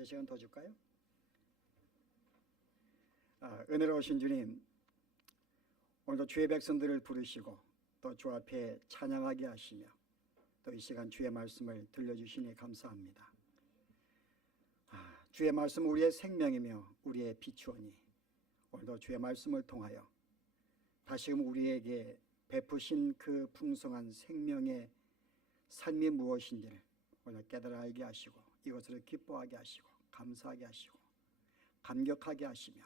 이제 시간 더 줄까요? 은혜로우신 주님, 오늘도 주의 백성들을 부르시고 또 주 앞에 찬양하게 하시며 또 이 시간 주의 말씀을 들려주시니 감사합니다. 주의 말씀은 우리의 생명이며 우리의 비추오니 오늘도 주의 말씀을 통하여 다시금 우리에게 베푸신 그 풍성한 생명의 삶이 무엇인지를 오늘 깨달아 알게 하시고 이것을 기뻐하게 하시고 감사하게 하시고 감격하게 하시며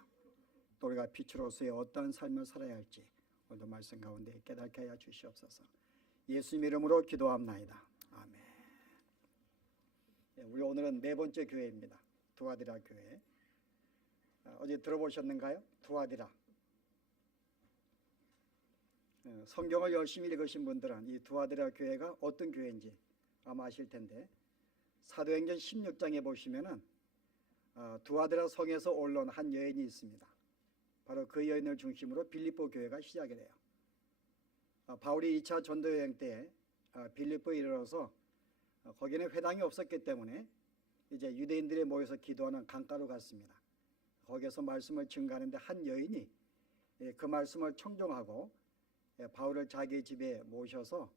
또 우리가 빛으로서의 어떠한 삶을 살아야 할지 오늘도 말씀 가운데 깨닫게 하여 주시옵소서. 예수님 이름으로 기도합나이다. 아멘. 우리 오늘은 네 번째 교회입니다. 두아디라 교회. 어제 들어보셨는가요? 두아디라. 성경을 열심히 읽으신 분들은 이 두아디라 교회가 어떤 교회인지 아마 아실 텐데, 사도행전 16장에 보시면은 두아디라 성에서 올라온 한 여인이 있습니다. 바로 그 여인을 중심으로 빌립보 교회가 시작이 돼요. 바울이 2차 전도여행 때 빌립보에 이르러서 거기는 회당이 없었기 때문에 이제 유대인들이 모여서 기도하는 강가로 갔습니다. 거기에서 말씀을 증거하는데 한 여인이 그 말씀을 청종하고 바울을 자기 집에 모셔서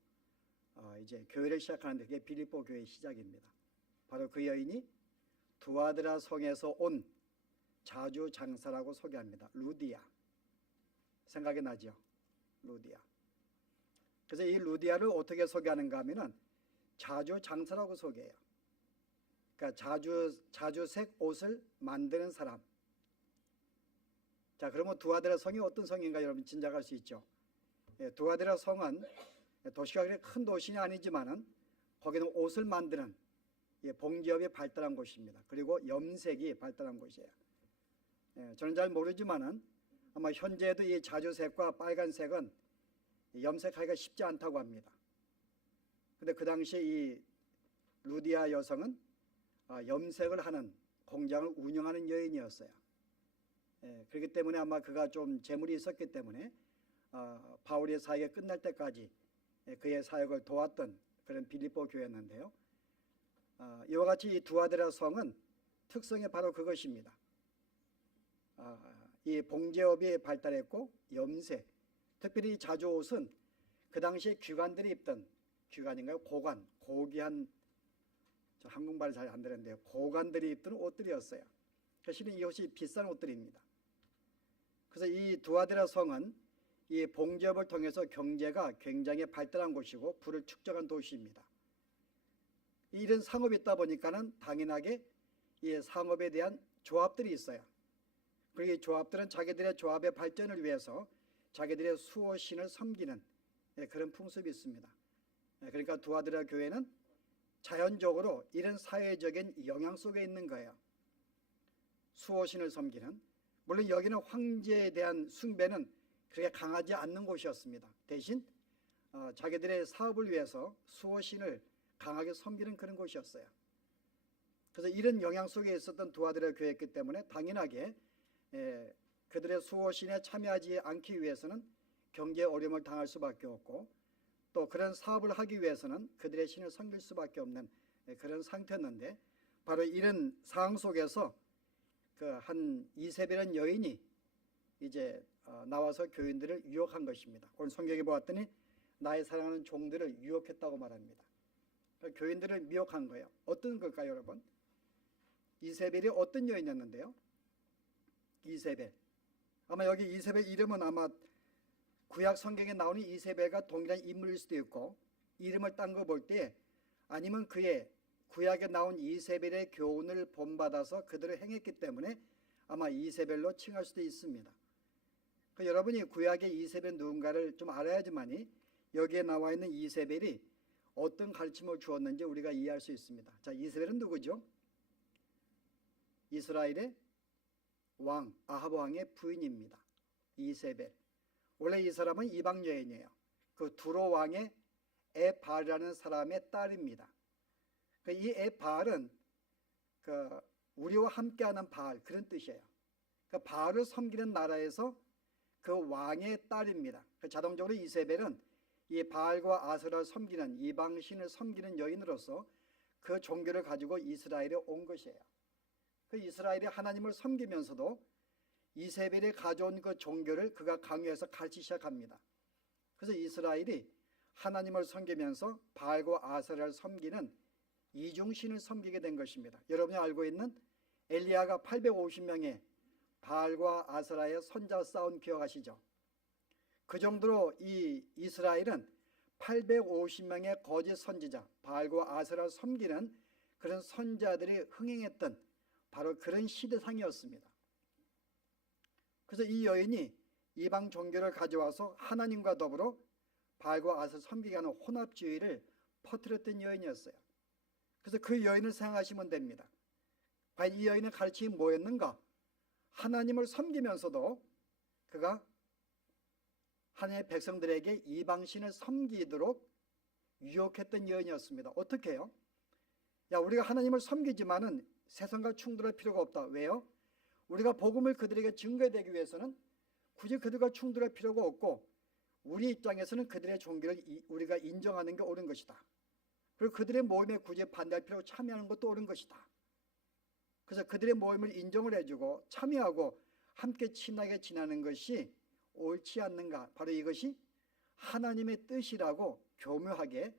이제 교회를 시작하는데 그게 빌립보 교회의 시작입니다. 바로 그 여인이 두아디라 성에서 온 자주 장사라고 소개합니다. 루디아. 생각이 나죠? 루디아. 그래서 이 루디아를 어떻게 소개하는가 하면은 자주 장사라고 소개해요. 그러니까 자주색 옷을 만드는 사람. 자, 그러면 두아디라 성이 어떤 성인가 여러분 짐작할 수 있죠. 두아디라 성은 도시가 그렇게 큰 도시는 아니지만은 거기는 옷을 만드는 봉기업이 발달한 곳입니다. 그리고 염색이 발달한 곳이에요. 저는 잘 모르지만은 아마 현재도 이 자주색과 빨간색은 염색하기가 쉽지 않다고 합니다. 근데 그 당시에 이 루디아 여성은 염색을 하는 공장을 운영하는 여인이었어요. 그렇기 때문에 아마 그가 좀 재물이 있었기 때문에 바울의 사역이 끝날 때까지 그의 사역을 도왔던 그런 빌립보 교회였는데요. 이와 같이 이 두아디라 성은 특성이 바로 그것입니다. 이 봉제업이 발달했고 염색, 특별히 자주옷은 그 당시에 귀관들이 입던, 귀관인가요? 고관, 고귀한, 저 한국말 잘 안 되는데요, 고관들이 입던 옷들이었어요. 실은 이 옷이 비싼 옷들입니다. 그래서 이 두아디라 성은 이 봉제업을 통해서 경제가 굉장히 발달한 곳이고 부를 축적한 도시입니다. 이런 상업이 있다 보니까는 당연하게 이 상업에 대한 조합들이 있어요. 그리고 이 조합들은 자기들의 조합의 발전을 위해서 자기들의 수호신을 섬기는 그런 풍습이 있습니다. 그러니까 두아디라 교회는 자연적으로 이런 사회적인 영향 속에 있는 거예요. 수호신을 섬기는. 물론 여기는 황제에 대한 숭배는 그렇게 강하지 않는 곳이었습니다. 대신 자기들의 사업을 위해서 수호신을 강하게 섬기는 그런 곳이었어요. 그래서 이런 영향 속에 있었던 두아디라 교회였기 때문에 당연하게 그들의 수호신에 참여하지 않기 위해서는 경제 어려움을 당할 수밖에 없고 또 그런 사업을 하기 위해서는 그들의 신을 섬길 수밖에 없는 그런 상태였는데, 바로 이런 상황 속에서 그 한 이세벨이라는 여인이 이제 나와서 교인들을 유혹한 것입니다. 오늘 성경에 보았더니 나의 사랑하는 종들을 유혹했다고 말합니다. 교인들을 미혹한 거예요. 어떤 걸까요, 여러분? 이세벨이 어떤 여인이었는데요? 이세벨. 아마 여기 이세벨 이름은 아마 구약 성경에 나오는 이세벨과 동일한 인물일 수도 있고, 이름을 딴 거 볼 때 아니면 그의 구약에 나온 이세벨의 교훈을 본받아서 그들을 행했기 때문에 아마 이세벨로 칭할 수도 있습니다. 여러분이 구약의 이세벨 누군가를 좀 알아야지만이 여기에 나와 있는 이세벨이 어떤 가르침을 주었는지 우리가 이해할 수 있습니다. 자, 이세벨은 누구죠? 이스라엘의 왕 아합 왕의 부인입니다. 이세벨. 원래 이 사람은 이방 여인이에요. 그 두로 왕의 에발이라는 사람의 딸입니다. 이 에발은 우리와 함께하는 바알, 그런 뜻이에요. 바알을 섬기는 나라에서 그 왕의 딸입니다. 자동적으로 이세벨은 이 바알과 아세라를 섬기는 이방 신을 섬기는 여인으로서 그 종교를 가지고 이스라엘에 온 것이에요. 그 이스라엘이 하나님을 섬기면서도 이세벨이 가져온 그 종교를 그가 강요해서 가르치기 시작합니다. 그래서 이스라엘이 하나님을 섬기면서 바알과 아세라를 섬기는 이중신을 섬기게 된 것입니다. 여러분이 알고 있는 엘리야가 850명의 바알과 아세라의 선자 싸운 기억하시죠? 그 정도로 이 이스라엘은 850명의 거짓 선지자 바알과 아세라를 섬기는 그런 선자들이 흥행했던 바로 그런 시대상이었습니다. 그래서 이 여인이 이방 종교를 가져와서 하나님과 더불어 바알과 아세라를 섬기게 하는 혼합주의를 퍼뜨렸던 여인이었어요. 그래서 그 여인을 생각하시면 됩니다. 과연 이 여인의 가르침이 뭐였는가? 하나님을 섬기면서도 그가 하나님의 백성들에게 이방신을 섬기도록 유혹했던 여인이었습니다. 어떻게 해요? 야, 우리가 하나님을 섬기지만은 세상과 충돌할 필요가 없다. 왜요? 우리가 복음을 그들에게 증거되기 위해서는 굳이 그들과 충돌할 필요가 없고 우리 입장에서는 그들의 종교를 우리가 인정하는 게 옳은 것이다. 그리고 그들의 모임에 굳이 반대할 필요가 참여하는 것도 옳은 것이다. 그래서 그들의 모임을 인정을 해주고 참여하고 함께 친하게 지내는 것이 옳지 않는가? 바로 이것이 하나님의 뜻이라고 교묘하게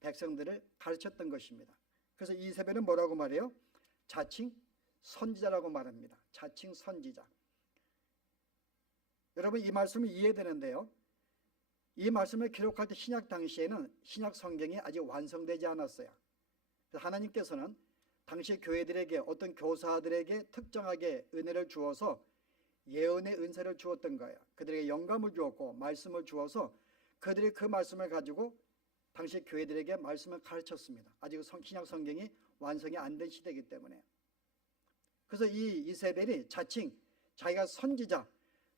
백성들을 가르쳤던 것입니다. 그래서 이세벨은 뭐라고 말해요? 자칭 선지자라고 말합니다. 자칭 선지자. 여러분 이 말씀이 이해되는데요. 이 말씀을 기록할 때 신약 당시에는 신약 성경이 아직 완성되지 않았어요. 그래서 하나님께서는 당시 교회들에게 어떤 교사들에게 특정하게 은혜를 주어서 예언의 은사를 주었던 거예요. 그들에게 영감을 주었고 말씀을 주어서 그들이 그 말씀을 가지고 당시 교회들에게 말씀을 가르쳤습니다. 아직 신약 성경이 완성이 안 된 시대이기 때문에. 그래서 이 이세벨이 자칭 자기가 선지자,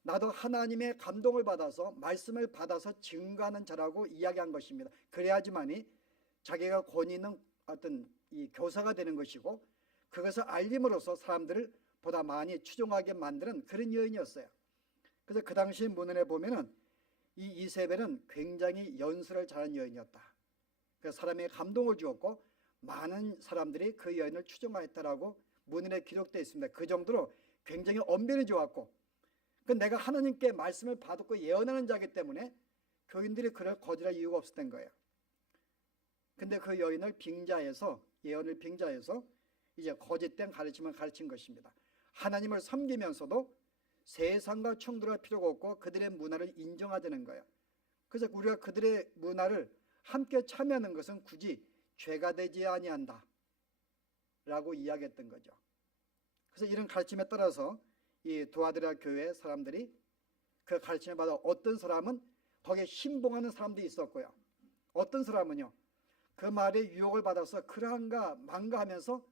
나도 하나님의 감동을 받아서 말씀을 받아서 증거하는 자라고 이야기한 것입니다. 그래야지만이 자기가 권위 있는 어떤 이 교사가 되는 것이고 그것을 알림으로써 사람들을 보다 많이 추종하게 만드는 그런 여인이었어요. 그래서 그 당시 문헌에 보면은 이 이세벨은 굉장히 연설을 잘하는 여인이었다. 그래서 사람에게 감동을 주었고 많은 사람들이 그 여인을 추종하였다라고 문헌에 기록되어 있습니다. 그 정도로 굉장히 언변이 좋았고 내가 하나님께 말씀을 받고 예언하는 자이기 때문에 교인들이 그를 거절할 이유가 없었던 거예요. 근데 그 여인을 빙자해서 예언을 빙자해서 이제 거짓된 가르침을 가르친 것입니다. 하나님을 섬기면서도 세상과 충돌할 필요가 없고 그들의 문화를 인정하자는 거예요. 그래서 우리가 그들의 문화를 함께 참여하는 것은 굳이 죄가 되지 아니한다 라고 이야기했던 거죠. 그래서 이런 가르침에 따라서 이 두아드라 교회 사람들이 그 가르침을 받아 어떤 사람은 거기에 신봉하는 사람도 있었고요. 어떤 사람은요 그 말에 유혹을 받아서 그러한가 망가 하면서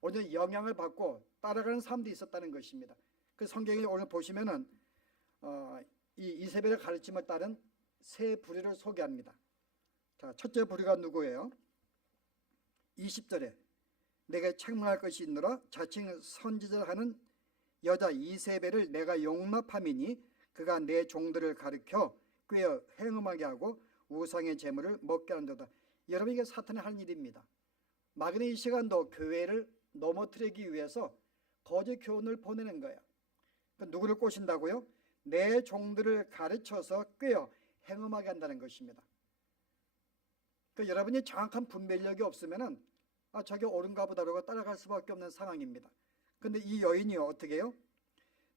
오늘 영향을 받고 따라가는 사람도 있었다는 것입니다. 그 성경에 오늘 보시면은 이 이세벨의 가르침을 따른 세 부류를 소개합니다. 자, 첫째 부류가 누구예요? 20절에 내게 책망할 것이 있노라 자칭 선지자를 하는 여자 이세벨을 내가 용납함이니 그가 내 종들을 가르켜 꾀어 행음하게 하고 우상의 제물을 먹게 한도다. 여러분 이게 사탄의 할 일입니다. 마귀는 이 시간도 교회를 넘어뜨리기 위해서 거짓 교훈을 보내는 거예요. 누구를 꼬신다고요? 내 종들을 가르쳐서 꾀어 행음하게 한다는 것입니다. 여러분이 정확한 분별력이 없으면은 저게 옳은가 보다라고 따라갈 수밖에 없는 상황입니다. 근데 이 여인이 어떻게 해요?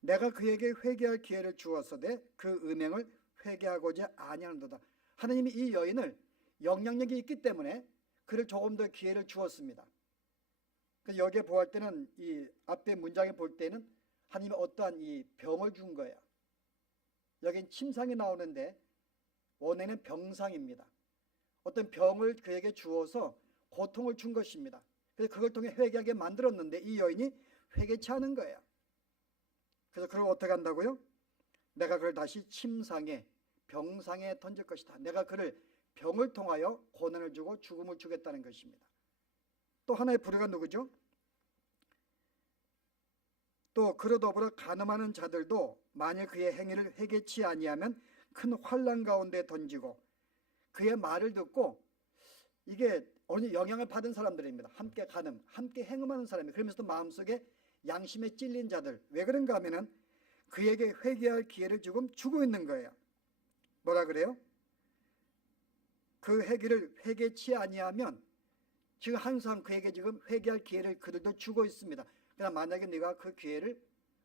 내가 그에게 회개할 기회를 주었으되 그 음행을 회개하고자 아니하는도다. 하나님이 이 여인을 영향력이 있기 때문에 그를 조금 더 기회를 주었습니다. 그래서 여기에 보할 때는 이 앞에 문장에 볼 때는 하나님이 어떠한 이 병을 준 거예요. 여긴 침상이 나오는데 원래는 병상입니다. 어떤 병을 그에게 주어서 고통을 준 것입니다. 그래서 그걸 통해 회개하게 만들었는데 이 여인이 회개치 않은 거예요. 그래서 그걸 어떻게 한다고요? 내가 그를 다시 침상에 병상에 던질 것이다. 내가 그를 병을 통하여 고난을 주고 죽음을 주겠다는 것입니다. 또 하나의 부류가 누구죠? 또 그로 더불어 간음하는 자들도 만일 그의 행위를 회개치 아니하면 큰 환난 가운데 던지고 그의 말을 듣고 이게 어느 영향을 받은 사람들입니다. 함께 간음, 함께 행음하는 사람이 그러면서도 마음속에 양심에 찔린 자들. 왜 그런가 하면은 그에게 회개할 기회를 지금 주고 있는 거예요. 뭐라 그래요? 그 회개를 회개치 아니하면 지금 항상 그에게 지금 회개할 기회를 그들도 주고 있습니다. 그러나 만약에 네가 그 기회를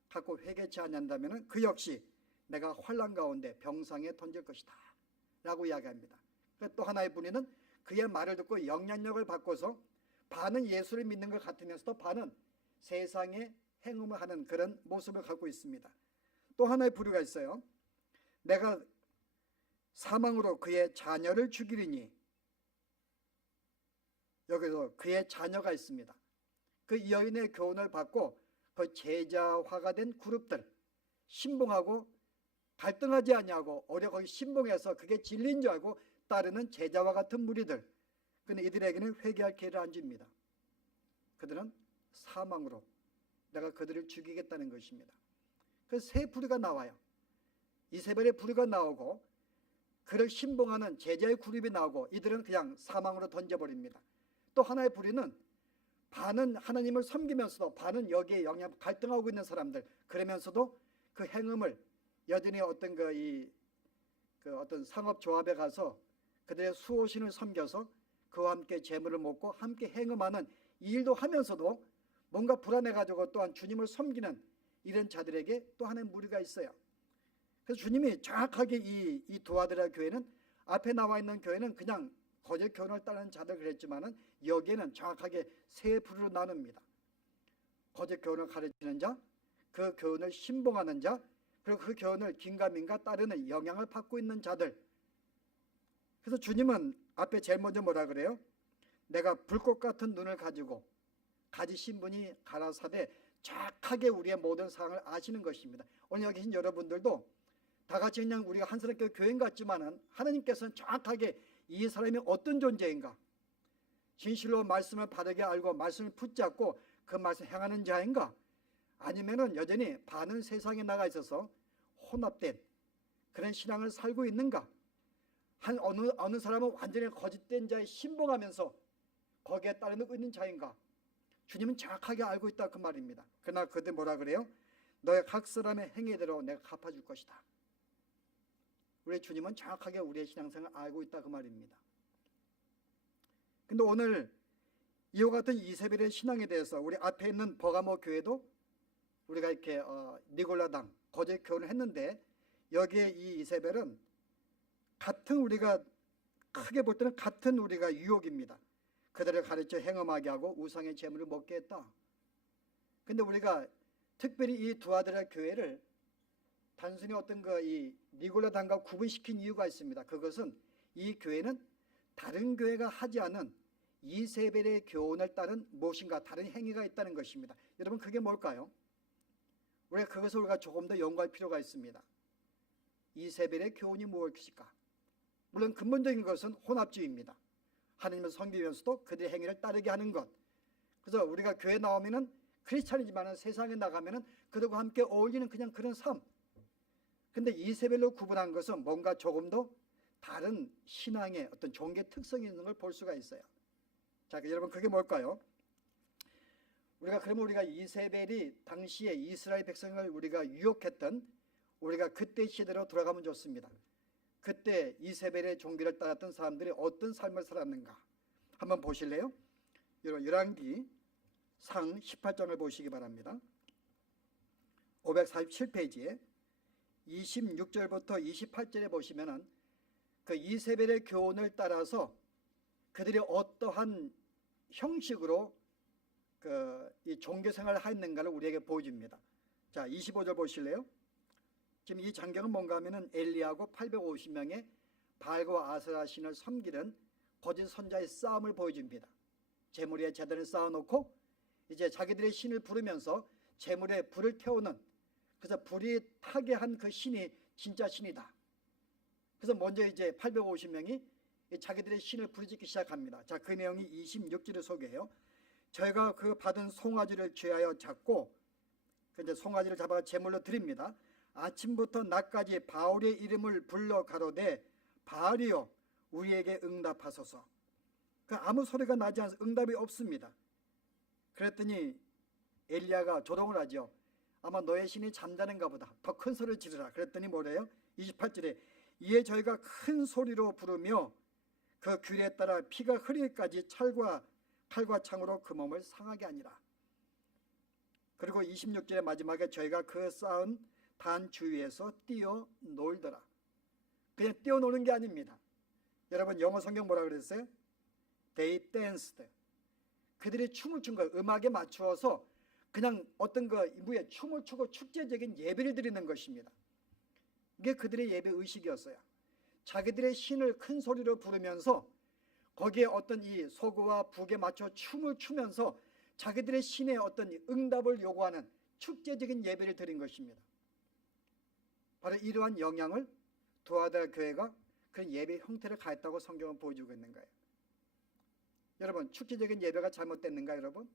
갖고 회개치 않는다면 그 역시 내가 환난 가운데 병상에 던질 것이다 라고 이야기합니다. 또 하나의 분위는 그의 말을 듣고 영향력을 바꿔서 반은 예수를 믿는 것 같으면서도 반은 세상에 행음을 하는 그런 모습을 갖고 있습니다. 또 하나의 부류가 있어요. 내가 사망으로 그의 자녀를 죽이리니, 여기서 그의 자녀가 있습니다. 그 여인의 교훈을 받고 그 제자화가 된 그룹들, 신봉하고 갈등하지 아니하고 오히려 거기 신봉해서 그게 진리인 줄 알고 따르는 제자와 같은 무리들, 근데 이들에게는 회개할 기회를 안 줍니다. 그들은 사망으로 내가 그들을 죽이겠다는 것입니다. 그 세 부류가 나와요. 이세벨의 부류가 나오고 그를 신봉하는 제자의 그룹이 나오고 이들은 그냥 사망으로 던져버립니다. 또 하나의 부류는 반은 하나님을 섬기면서도 반은 여기에 영향 갈등하고 있는 사람들, 그러면서도 그 행음을 여전히 어떤 어떤 상업조합에 가서 그들의 수호신을 섬겨서 그와 함께 재물을 먹고 함께 행음하는 이 일도 하면서도 뭔가 불안해가지고 또한 주님을 섬기는 이런 자들에게 또 하나의 무리가 있어요. 그래서 주님이 정확하게 이 두아드라 교회는, 앞에 나와 있는 교회는 그냥 거짓 교훈을 따르는 자들 그랬지만은 여기에는 정확하게 세 부류로 나눕니다. 거짓 교훈을 가르치는 자, 그 교훈을 신봉하는 자, 그리고 그 교훈을 긴가민가 따르는 영향을 받고 있는 자들. 그래서 주님은 앞에 제일 먼저 뭐라 그래요? 내가 불꽃 같은 눈을 가지고 가지신 분이 가라사대 정확하게 우리의 모든 상황을 아시는 것입니다. 오늘 여기 계신 여러분들도 다 같이 그냥 우리가 한 사람 교회인 것 같지만은 하나님께서는 정확하게 이 사람이 어떤 존재인가, 진실로 말씀을 바르게 알고 말씀을 붙잡고 그 말씀 행하는 자인가, 아니면은 여전히 반은 세상에 나가 있어서 혼합된 그런 신앙을 살고 있는가, 어느 사람은 완전히 거짓된 자에 신봉하면서 거기에 따르고 있는 자인가, 주님은 정확하게 알고 있다 그 말입니다. 그러나 그들 뭐라 그래요? 너의 각 사람의 행위대로 내가 갚아줄 것이다. 우리 주님은 정확하게 우리의 신앙생활을 알고 있다 그 말입니다. 근데 오늘 이와 같은 이세벨의 신앙에 대해서 우리 앞에 있는 버가모 교회도 우리가 이렇게 니골라당 거짓 교훈을 했는데, 여기에 이 이세벨은 같은, 우리가 크게 볼 때는 같은 우리가 유혹입니다. 그들을 가르쳐 행음하게 하고 우상의 재물을 먹게 했다. 근데 우리가 특별히 이 두아드라 교회를 단순히 어떤 이 니골라당과 구분시킨 이유가 있습니다. 그것은 이 교회는 다른 교회가 하지 않은 이세벨의 교훈을 따른 무엇인가 다른 행위가 있다는 것입니다. 여러분, 그게 뭘까요? 우리가 조금 더 연구할 필요가 있습니다. 이세벨의 교훈이 무엇일까? 물론 근본적인 것은 혼합주의입니다. 하나님을 섬기면서도 그들의 행위를 따르게 하는 것. 그래서 우리가 교회 나오면은 크리스찬이지만 세상에 나가면은 그들과 함께 어울리는 그냥 그런 삶. 근데 이세벨로 구분한 것은 뭔가 조금 더 다른 신앙의 어떤 종교 특성이 있는 걸 볼 수가 있어요. 자, 여러분, 그게 뭘까요? 우리가 이세벨이 당시에 이스라엘 백성을 우리가 유혹했던, 우리가 그때 시대로 돌아가면 좋습니다. 그때 이세벨의 종교를 따랐던 사람들이 어떤 삶을 살았는가 한번 보실래요? 여러분, 열왕기 상 18장을 보시기 바랍니다. 547페이지에 26절부터 28절에 보시면은 그 이세벨의 교훈을 따라서 그들이 어떠한 형식으로 이 종교 생활을 했는가를 우리에게 보여줍니다. 자, 25절 보실래요? 지금 이 장경은 뭔가 하면은 엘리야하고 850명의 바알과 아세라 신을 섬기는 거짓 선자의 싸움을 보여줍니다. 제물 위에 제단을 쌓아놓고 이제 자기들의 신을 부르면서 제물에 불을 태우는, 그래서 불이 타게 한 그 신이 진짜 신이다. 그래서 먼저 이제 850명이 자기들의 신을 부르짖기 시작합니다. 자, 그 내용이 26절을 소개해요. 저희가 그 받은 송아지를 죄하여 잡고, 이제 송아지를 잡아 제물로 드립니다. 아침부터 낮까지 바알의 이름을 불러 가로되 바알이여 우리에게 응답하소서. 아무 소리가 나지 않아서 응답이 없습니다. 그랬더니 엘리야가 조동을 하죠. 아마 너의 신이 잠자는가 보다. 더 큰 소리를 지르라. 그랬더니 뭐래요? 28절에 이에 저희가 큰 소리로 부르며 그 규례에 따라 피가 흐리기까지 칼과 창으로 그 몸을 상하게 하니라. 그리고 26절의 마지막에 저희가 그 쌓은 단 주위에서 뛰어 놀더라. 그냥 뛰어노는 게 아닙니다. 여러분 영어 성경 뭐라 그랬어요? They danced. 그들이 춤을 춘 거예요. 음악에 맞추어서 그냥 어떤 거 무에 춤을 추고 축제적인 예배를 드리는 것입니다. 이게 그들의 예배 의식이었어요. 자기들의 신을 큰 소리로 부르면서 거기에 어떤 이 소고와 북에 맞춰 춤을 추면서 자기들의 신의 어떤 응답을 요구하는 축제적인 예배를 드린 것입니다. 바로 이러한 영향을 두아다 교회가 그런 예배 형태를 가했다고 성경은 보여주고 있는 거예요. 여러분 축제적인 예배가 잘못됐는가 여러분?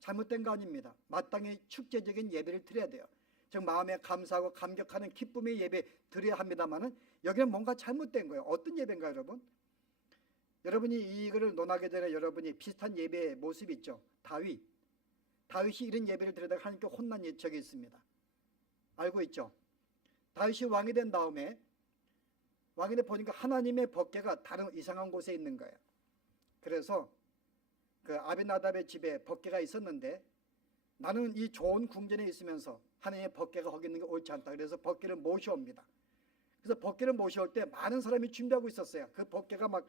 잘못된 거 아닙니다. 마땅히 축제적인 예배를 드려야 돼요. 즉 마음에 감사하고 감격하는 기쁨의 예배 드려야 합니다만은 여기는 뭔가 잘못된 거예요. 어떤 예배인가 여러분? 여러분이 이거를 논하기 전에 여러분이 비슷한 예배의 모습이 있죠. 다윗이 이런 예배를 드리다가 하나님께 혼난 적이 있습니다. 알고 있죠? 다윗이 왕이 된 다음에 왕이 돼 보니까 하나님의 법궤가 다른 이상한 곳에 있는 거예요. 그래서 그 아벤나답의 집에 법궤가 있었는데 나는 이 좋은 궁전에 있으면서 하나님의 법궤가 거기 있는 게 옳지 않다. 그래서 법궤를 모셔옵니다. 그래서 법궤를 모셔올 때 많은 사람이 준비하고 있었어요. 그 법궤가 막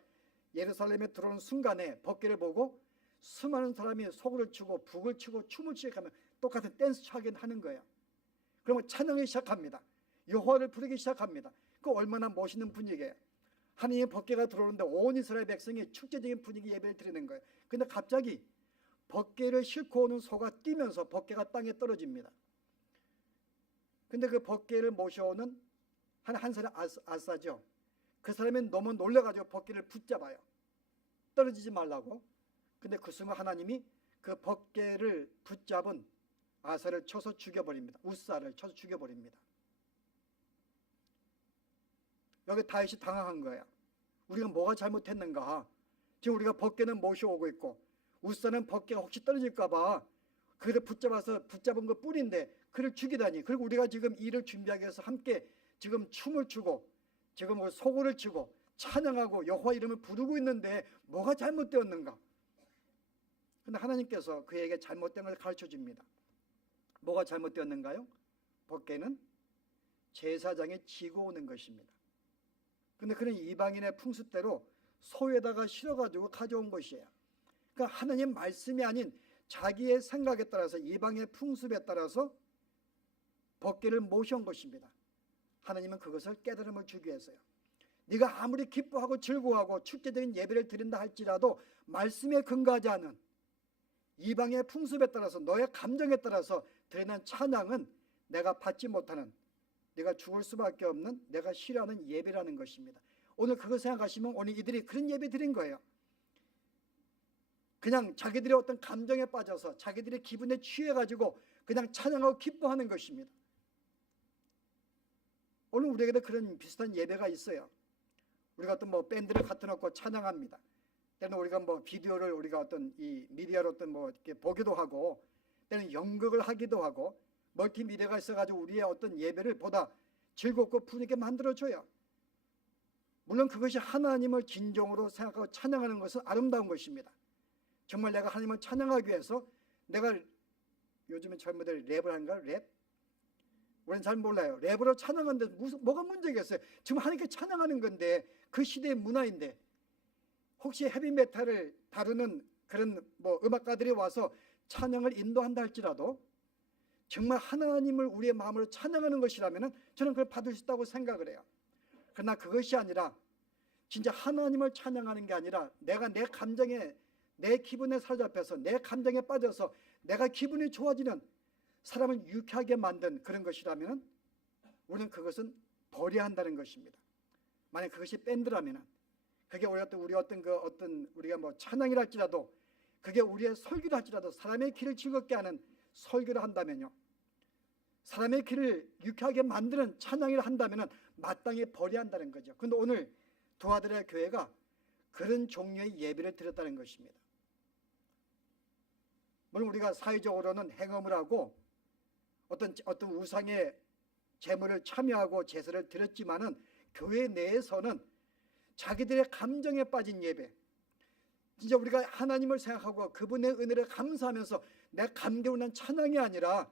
예루살렘에 들어오는 순간에 법궤를 보고 수많은 사람이 소구를 치고 북을 치고 춤을 시작하면 똑같은 댄스 하긴 하는 거예요. 그러면 찬양을 시작합니다. 여호와를 부르기 시작합니다. 그 얼마나 멋있는 분위기예요. 하나님의 법궤가 들어오는데 온 이스라엘 백성이 축제적인 분위기 예배를 드리는 거예요. 근데 갑자기 법궤를 싣고 오는 소가 뛰면서 법궤가 땅에 떨어집니다. 근데 그 법궤를 모셔오는 한 사람 아사죠. 그 사람이 너무 놀라가지고 법궤를 붙잡아요. 떨어지지 말라고. 근데 그 순간 하나님이 그 법궤를 붙잡은 아사를 쳐서 죽여버립니다. 우사를 쳐서 죽여버립니다. 여기 다윗이 당황한 거예요. 우리가 뭐가 잘못했는가? 지금 우리가 법궤는 모셔오고 있고 우사는 법궤가 혹시 떨어질까 봐 그를 붙잡은 것 뿐인데 그를 죽이다니. 그리고 우리가 지금 일을 준비하기 위해서 함께 지금 춤을 추고 지금 소고를 치고 찬양하고 여호와 이름을 부르고 있는데 뭐가 잘못되었는가? 그런데 하나님께서 그에게 잘못된 것을 가르쳐 줍니다. 뭐가 잘못되었는가요? 법궤는 제사장이 지고 오는 것입니다. 근데 그는 이방인의 풍습대로 소에다가 실어가지고 가져온 것이에요. 그러니까 하나님 말씀이 아닌 자기의 생각에 따라서 이방의 풍습에 따라서 법궤를 모셔온 것입니다. 하나님은 그것을 깨달음을 주기 위해서요. 네가 아무리 기뻐하고 즐거워하고 축제적인 예배를 드린다 할지라도 말씀에 근거하지 않은 이방의 풍습에 따라서 너의 감정에 따라서 드리는 찬양은 내가 받지 못하는, 내가 죽을 수밖에 없는, 내가 싫어하는 예배라는 것입니다. 오늘 그거 생각하시면 오늘 이들이 그런 예배 드린 거예요. 그냥 자기들의 어떤 감정에 빠져서 자기들의 기분에 취해가지고 그냥 찬양하고 기뻐하는 것입니다. 오늘 우리에게도 그런 비슷한 예배가 있어요. 우리가 어떤 밴드를 갖다 놓고 찬양합니다. 때는 우리가 비디오를 우리가 어떤 이 미디어로 어떤 이렇게 보기도 하고, 때는 연극을 하기도 하고, 멀티미디어가 있어가지고 우리의 어떤 예배를 보다 즐겁고 분위기게 만들어줘요. 물론 그것이 하나님을 진정으로 생각하고 찬양하는 것은 아름다운 것입니다. 정말 내가 하나님을 찬양하기 위해서 내가 요즘에 젊은이들 랩을 하는가? 랩? 우리는 잘 몰라요. 랩으로 찬양하는데 뭐가 문제겠어요? 지금 하나님께 찬양하는 건데 그 시대의 문화인데 혹시 헤비메탈을 다루는 그런 음악가들이 와서 찬양을 인도한다 할지라도 정말 하나님을 우리의 마음으로 찬양하는 것이라면 저는 그걸 받을 수 있다고 생각을 해요. 그러나 그것이 아니라 진짜 하나님을 찬양하는 게 아니라 내가 내 감정에 내 기분에 사로잡혀서 내 감정에 빠져서 내가 기분이 좋아지는 사람을 유쾌하게 만든 그런 것이라면 우리는 그것은 버려야 한다는 것입니다. 만약 그것이 밴드라면 그게 우리가 찬양이라 할지라도 그게 우리의 설교를 할지라도 사람의 길을 즐겁게 하는 설교를 한다면요, 사람의 길을 유쾌하게 만드는 찬양을 한다면 마땅히 버려야 한다는 거죠. 그런데 오늘 두아들의 교회가 그런 종류의 예배를 드렸다는 것입니다. 물론 우리가 사회적으로는 행음을 하고 어떤 우상의 제물을 참여하고 제사를 드렸지만은 교회 내에서는 자기들의 감정에 빠진 예배, 진짜 우리가 하나님을 생각하고 그분의 은혜를 감사하면서 내 감격을 난 찬양이 아니라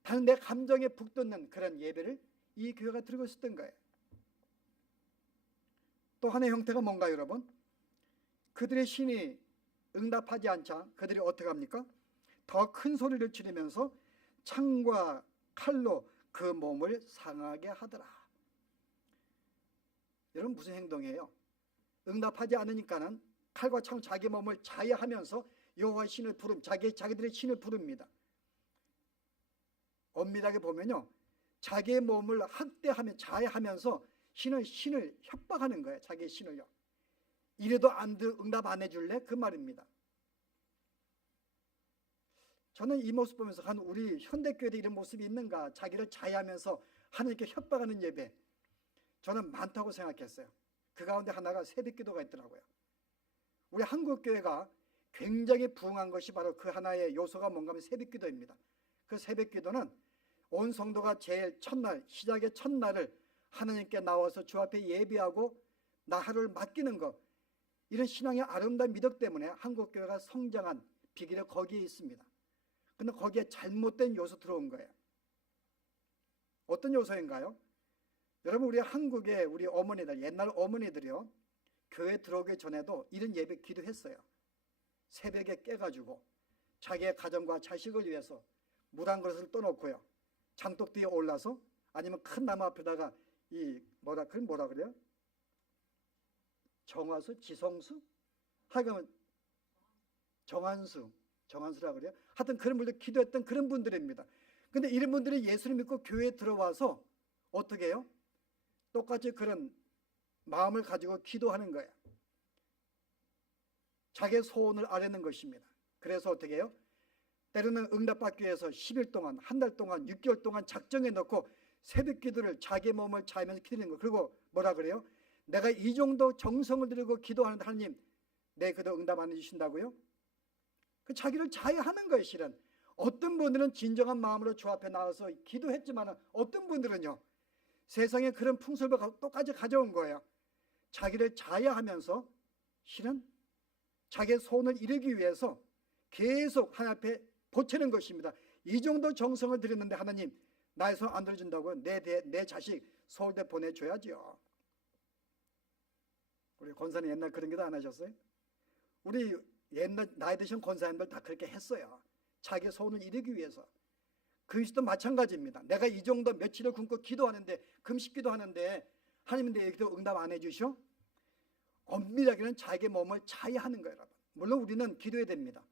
다른 내 감정에 북돋는 그런 예배를 이 교회가 드리고 있었던 거예요. 또 하나의 형태가 뭔가요, 여러분? 그들의 신이 응답하지 않자 그들이 어떻게 합니까? 더 큰 소리를 지르면서 창과 칼로 그 몸을 상하게 하더라. 여러분, 무슨 행동이에요? 응답하지 않으니까는 칼과 창 자기 몸을 자해하면서 여호와의 신을 자기들의 신을 부릅니다. 엄밀하게 보면요, 자기의 몸을 학대하며 자해하면서 신을 협박하는 거예요. 자기의 신을요. 이래도 응답 안 해줄래? 그 말입니다. 저는 이 모습 보면서 우리 현대교회에 이런 모습이 있는가, 자기를 자해하면서 하나님께 협박하는 예배, 저는 많다고 생각했어요. 그 가운데 하나가 새벽기도가 있더라고요. 우리 한국교회가 굉장히 부흥한 것이 바로 그 하나의 요소가 뭔가 하면 새벽기도입니다. 그 새벽기도는 온 성도가 제일 첫날, 시작의 첫날을 하나님께 나와서 주 앞에 예배하고 나 하루를 맡기는 것, 이런 신앙의 아름다운 미덕 때문에 한국교회가 성장한 비결이 거기에 있습니다. 근데 거기에 잘못된 요소 들어온 거예요. 어떤 요소인가요? 여러분, 우리 한국의 우리 어머니들, 옛날 어머니들이요, 교회 들어오기 전에도 이런 예배 기도했어요. 새벽에 깨가지고 자기의 가정과 자식을 위해서 물 한 그릇을 떠놓고요, 장독 뒤에 올라서 아니면 큰 나무 앞에다가 뭐라 그래요? 정화수, 지성수, 하여간 정한수라고 그래요. 하여튼 그런 분들 기도했던 그런 분들입니다. 근데 이런 분들이 예수를 믿고 교회에 들어와서 어떻게 해요? 똑같이 그런 마음을 가지고 기도하는 거예요. 자기의 소원을 아뢰는 것입니다. 그래서 어떻게 해요? 때로는 응답받기 위해서 10일 동안, 한 달 동안, 6개월 동안 작정해 놓고 새벽 기도를 자기의 몸을 자하면서 기도하는 거. 그리고 뭐라 그래요? 내가 이 정도 정성을 들이고 기도하는데 하나님 내 기도 응답 안 해주신다고요? 그 자기를 자해하는 거예요. 실은 어떤 분들은 진정한 마음으로 주 앞에 나와서 기도했지만 어떤 분들은요, 세상에 그런 풍습을 똑같이 가져온 거예요. 자기를 자해하면서 실은 자기의 소원을 이루기 위해서 계속 하나님 앞에 보채는 것입니다. 이 정도 정성을 들였는데 하나님 나의 소원 안 들어준다고요? 내 자식 서울대 보내줘야지요. 우리 권사님 옛날 그런 기도 안 하셨어요? 우리 옛날 나이 드신 권사님들 다 그렇게 했어요. 자기 소원을 이루기 위해서. 금식도 마찬가지입니다. 내가 이 정도 며칠을 굶고 기도하는데, 금식 기도하는데 하나님 내 기도 응답 안 해주셔? 엄밀하게는 자기 몸을 자해하는 거예요, 여러분. 물론 우리는 기도해야 됩니다.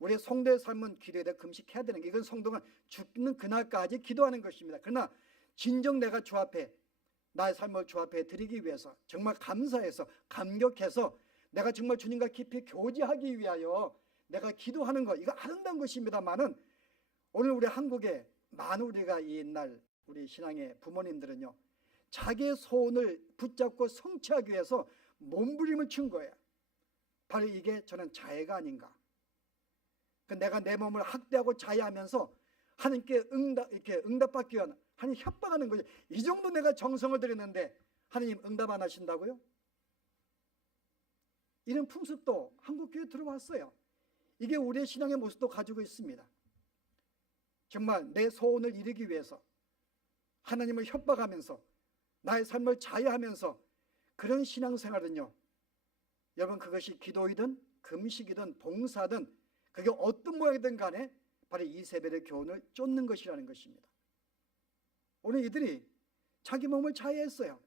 우리의 성도의 삶은 기도해야 돼, 금식해야 되는 게, 이건 성도가 죽는 그날까지 기도하는 것입니다. 그러나 진정 내가 주 앞에 나의 삶을 주 앞에 드리기 위해서 정말 감사해서 감격해서 내가 정말 주님과 깊이 교제하기 위하여 내가 기도하는 것, 이거 아름다운 것입니다만은 오늘 우리 한국에 많은 우리가 이 옛날 우리 신앙의 부모님들은요, 자기의 소원을 붙잡고 성취하기 위해서 몸부림을 친 거예요. 바로 이게 저는 자해가 아닌가. 내가 내 몸을 학대하고 자해하면서 하나님께 응답받기 위한 하나님 협박하는 거죠. 이 정도 내가 정성을 들였는데 하나님 응답 안 하신다고요? 이런 풍습도 한국교회에 들어왔어요. 이게 우리의 신앙의 모습도 가지고 있습니다. 정말 내 소원을 이루기 위해서 하나님을 협박하면서 나의 삶을 자해하면서 그런 신앙생활은요, 여러분 그것이 기도이든 금식이든 봉사든 그게 어떤 모양이든 간에 바로 이세벨의 교훈을 쫓는 것이라는 것입니다. 오늘 이들이 자기 몸을 자해했어요.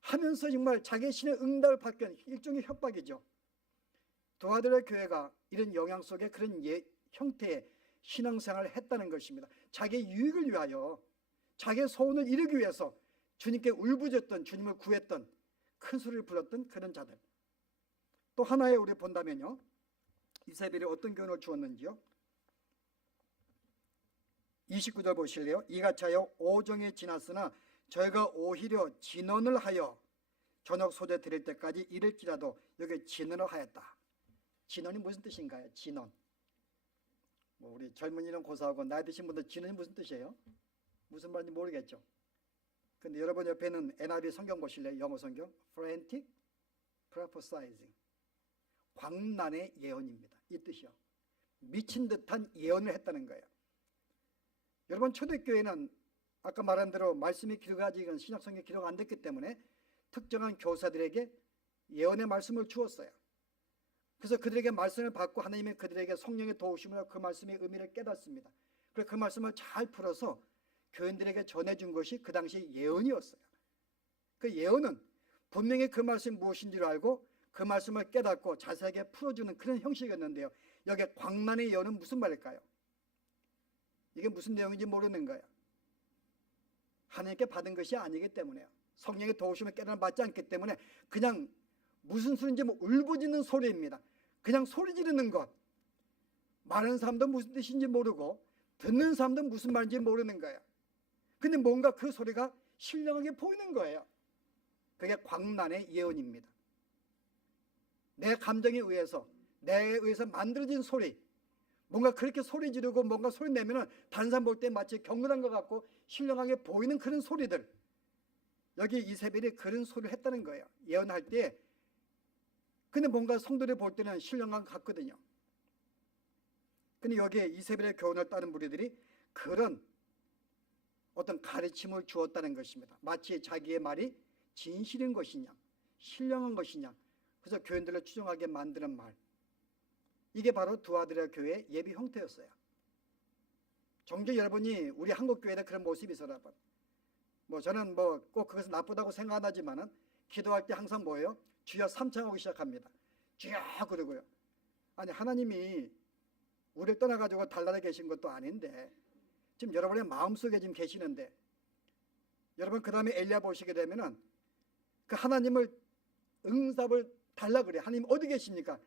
하면서 정말 자기 신의 응답을 받기 위한 일종의 협박이죠. 도아들의 교회가 이런 영향 속에 그런 형태의 신앙생활을 했다는 것입니다. 자기의 유익을 위하여, 자기의 소원을 이루기 위해서 주님께 울부짖었던, 주님을 구했던, 큰 소리를 불렀던 그런 자들. 또 하나의 우리 본다면요, 이세벨이 어떤 교훈을 주었는지요. 29절 보실래요? 이같이 하여 오정이 지났으나 저희가 오히려 진언을 하여 저녁 소재 드릴 때까지 이를지라도 여기 진언을 하였다. 진언이 무슨 뜻인가요? 진언. 뭐 우리 젊은이는 고사하고 나이 드신 분들 지는이 무슨 뜻이에요? 무슨 말인지 모르겠죠. 근데 여러분 옆에는 NIV 성경 보실래요? 영어 성경. Frantic prophesying. 광란의 예언입니다. 이 뜻이요. 미친 듯한 예언을 했다는 거예요. 여러분 초대교회는 아까 말한 대로 말씀이 기록하지 신약 성경이 기록 안 됐기 때문에 특정한 교사들에게 예언의 말씀을 주었어요. 그래서 그들에게 말씀을 받고 하나님이 그들에게 성령의 도우심으로 그 말씀의 의미를 깨닫습니다. 그래서 그 말씀을 잘 풀어서 교인들에게 전해준 것이 그 당시 예언이었어요. 그 예언은 분명히 그 말씀이 무엇인지를 알고 그 말씀을 깨닫고 자세하게 풀어주는 그런 형식이었는데요. 여기 광란의 예언은 무슨 말일까요? 이게 무슨 내용인지 모르는 거예요. 하나님께 받은 것이 아니기 때문에요. 성령의 도우심을 깨달아 받지 않기 때문에 그냥 무슨 소리인지 뭐 울부짖는 소리입니다. 그냥 소리 지르는 것. 말하는 사람도 무슨 뜻인지 모르고 듣는 사람도 무슨 말인지 모르는 거예요. 근데 뭔가 그 소리가 신령하게 보이는 거예요. 그게 광란의 예언입니다. 내 감정에 의해서 내에 의해서 만들어진 소리, 뭔가 그렇게 소리 지르고 뭔가 소리 내면은 다른 사람 볼 때 마치 경건한 것 같고 신령하게 보이는 그런 소리들. 여기 이세벨이 그런 소리를 했다는 거예요. 예언할 때. 근데 뭔가 성도들 볼 때는 신령한 것 같거든요. 근데 여기에 이세벨의 교훈을 따른 무리들이 그런 어떤 가르침을 주었다는 것입니다. 마치 자기의 말이 진실인 것이냐, 신령한 것이냐. 그래서 교인들을 추정하게 만드는 말. 이게 바로 두아드라 교회의 예비 형태였어요. 종종 여러분이 우리 한국 교회에 그런 모습이 있어요. 여러분. 뭐 저는 뭐 꼭 그것은 나쁘다고 생각 안 하지만은 기도할 때 항상 뭐예요? 주여 삼창하고 시작합니다. 주여 그러고요. 아니 하나님이 우리를 떠나가지고 달나라에 계신 것도 아닌데 지금 여러분의 마음속에 지금 계시는데 여러분 그 다음에 엘리야 보시게 되면은 그 하나님을 응답을 달라 그래. 하나님 어디 계십니까?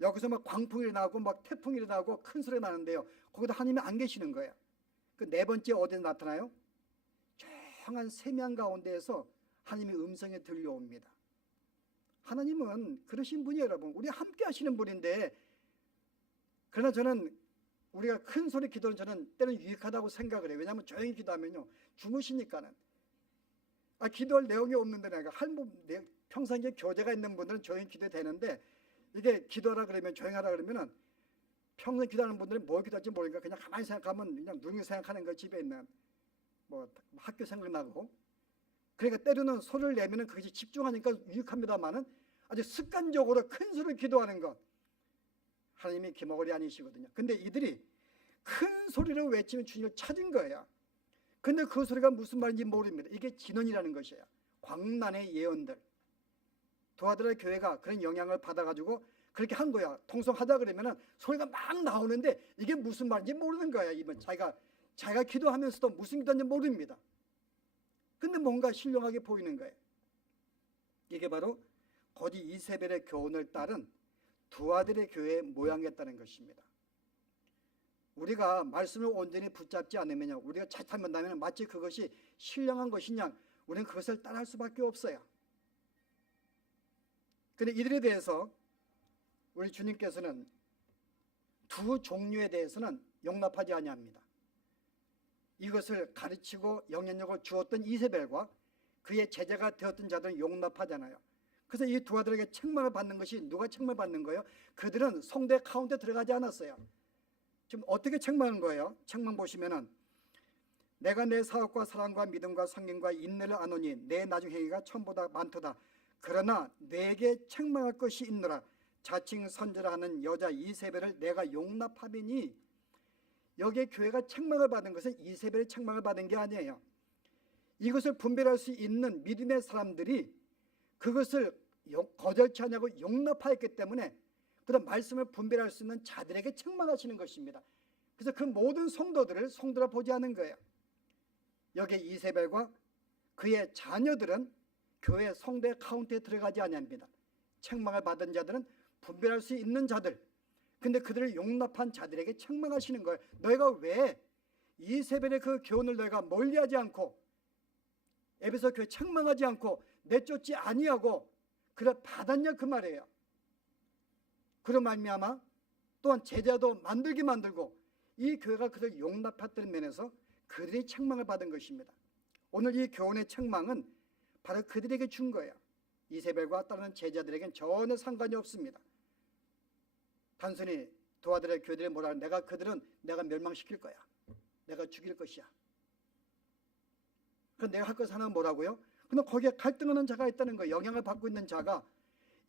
여기서 막 광풍이 일어나고 막 태풍이 일어나고 큰 소리가 나는데요. 거기다 하나님이 안 계시는 거예요. 그 네 번째 어디에 나타나요? 조용한 세미한 가운데에서 하나님의 음성이 들려옵니다. 하나님은 그러신 분이에요, 여러분. 우리 함께 하시는 분인데 그러나 저는 우리가 큰 소리 기도는 저는 때는 유익하다고 생각을 해요. 왜냐하면 조용히 기도하면요. 주무시니까는. 기도할 내용이 없는데 내가 평상시에 교제가 있는 분들은 조용히 기도해도 되는데 이게 기도하라 그러면 조용하라 그러면은 평소에 기도하는 분들은 뭘 기도할지 모르니까 그냥 가만히 생각하면 그냥 누누이 생각하는 거 집에 있는 뭐 학교 생각나고 그러니까 때로는 소리를 내면은 그것이 집중하니까 유익합니다만은 아주 습관적으로 큰 소리를 기도하는 것 하나님이 기머거리 아니시거든요. 근데 이들이 큰 소리를 외치면 주님을 찾은 거예요. 근데 그 소리가 무슨 말인지 모릅니다. 이게 진언이라는 것이에요. 광란의 예언들. 두아드라 교회가 그런 영향을 받아가지고 그렇게 한 거야. 통성하자 그러면은 소리가 막 나오는데 이게 무슨 말인지 모르는 거야. 이번 자기가 기도하면서도 무슨 기도인지 모릅니다. 근데 뭔가 신령하게 보이는 거예요. 이게 바로 거짓 이세벨의 교훈을 따른 두아들의 교회의 모양이었다는 것입니다. 우리가 말씀을 온전히 붙잡지 않으면요, 우리가 잘못한다면 마치 그것이 신령한 것이냐, 우리는 그것을 따라할 수밖에 없어요. 그런데 이들에 대해서 우리 주님께서는 두 종류에 대해서는 용납하지 아니합니다. 이것을 가르치고 영향력을 주었던 이세벨과 그의 제자가 되었던 자들은 용납하잖아요. 그래서 이 두 아들에게 책망을 받는 것이 누가 책망을 받는 거예요? 그들은 성대 가운데 들어가지 않았어요. 지금 어떻게 책망한 거예요? 책망 보시면은 내가 내 사업과 사랑과 믿음과 성경과 인내를 아노니 내 나중 행위가 처음보다 많도다. 그러나 내게 책망할 것이 있노라. 자칭 선지라 하는 여자 이세벨을 내가 용납하리니. 여기에 교회가 책망을 받은 것은 이세벨의 책망을 받은 게 아니에요. 이것을 분별할 수 있는 믿음의 사람들이 그것을 거절치 않냐고 용납하였기 때문에 그다음 말씀을 분별할 수 있는 자들에게 책망하시는 것입니다. 그래서 그 모든 성도들을 성도라 보지 않은 거예요. 여기에 이세벨과 그의 자녀들은 교회 성대 카운트에 들어가지 아니합니다. 책망을 받은 자들은 분별할 수 있는 자들, 근데 그들을 용납한 자들에게 책망하시는 거예요. 너희가 왜 이세벨의 그 교훈을 너희가 멀리하지 않고 에베소 교회 책망하지 않고 내쫓지 아니하고 그래 받았냐 그 말이에요. 그런 말미암아 또한 제자도 만들고 이 교회가 그들을 용납했던 면에서 그들이 책망을 받은 것입니다. 오늘 이 교훈의 책망은 바로 그들에게 준 거예요. 이세벨과 다른 제자들에겐 전혀 상관이 없습니다. 단순히 도와드려야 교회들이 뭐라 그들은 내가 멸망시킬 거야. 내가 죽일 것이야. 그럼 내가 할 것은 하나 뭐라고요? 근데 거기에 갈등하는 자가 있다는 거예요. 영향을 받고 있는 자가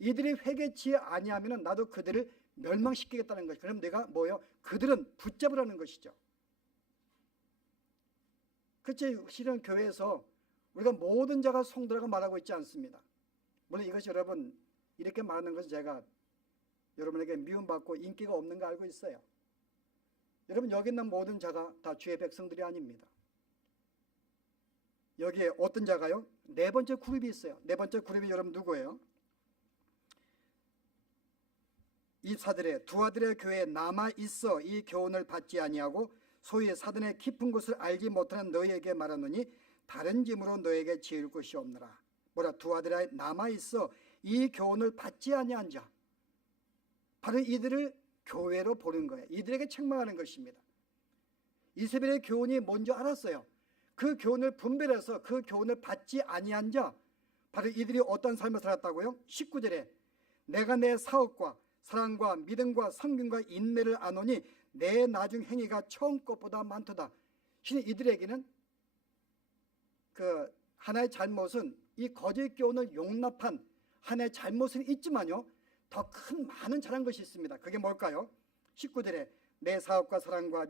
이들이 회개치 아니하면 나도 그들을 멸망시키겠다는 것이죠. 그럼 내가 뭐예요? 그들은 붙잡으라는 것이죠. 그치, 실은 교회에서 우리가 모든 자가 성도라고 말하고 있지 않습니다. 물론 이것이 여러분 이렇게 말하는 것은 제가 여러분에게 미움받고 인기가 없는 거 알고 있어요. 여러분 여기 있는 모든 자가 다 주의 백성들이 아닙니다. 여기에 어떤 자가요? 네 번째 그룹이 있어요. 네 번째 그룹이 여러분 누구예요? 이 사들의 두 아들의 교회에 남아있어 이 교훈을 받지 아니하고 소위 사단의 깊은 곳을 알지 못하는 너희에게 말하노니 다른 짐으로 너에게 지을 것이 없느라. 뭐라? 두 아들에 남아있어 이 교훈을 받지 아니한 자. 바로 이들을 교회로 보는 거예요. 이들에게 책망하는 것입니다. 이세벨의 교훈이 뭔지 알았어요. 그 교훈을 분별해서 그 교훈을 받지 아니한 자, 바로 이들이 어떤 삶을 살았다고요? 19절에 내가 내 사업과 사랑과 믿음과 성김과 인내를 아노니 내 나중 행위가 처음 것보다 많도다. 실은 이들에게는 그 하나의 잘못은 이 거짓 교훈을 용납한 하나의 잘못은 있지만요, 더 큰 많은 잘한 것이 있습니다. 그게 뭘까요? 19절에 내 사업과 사랑과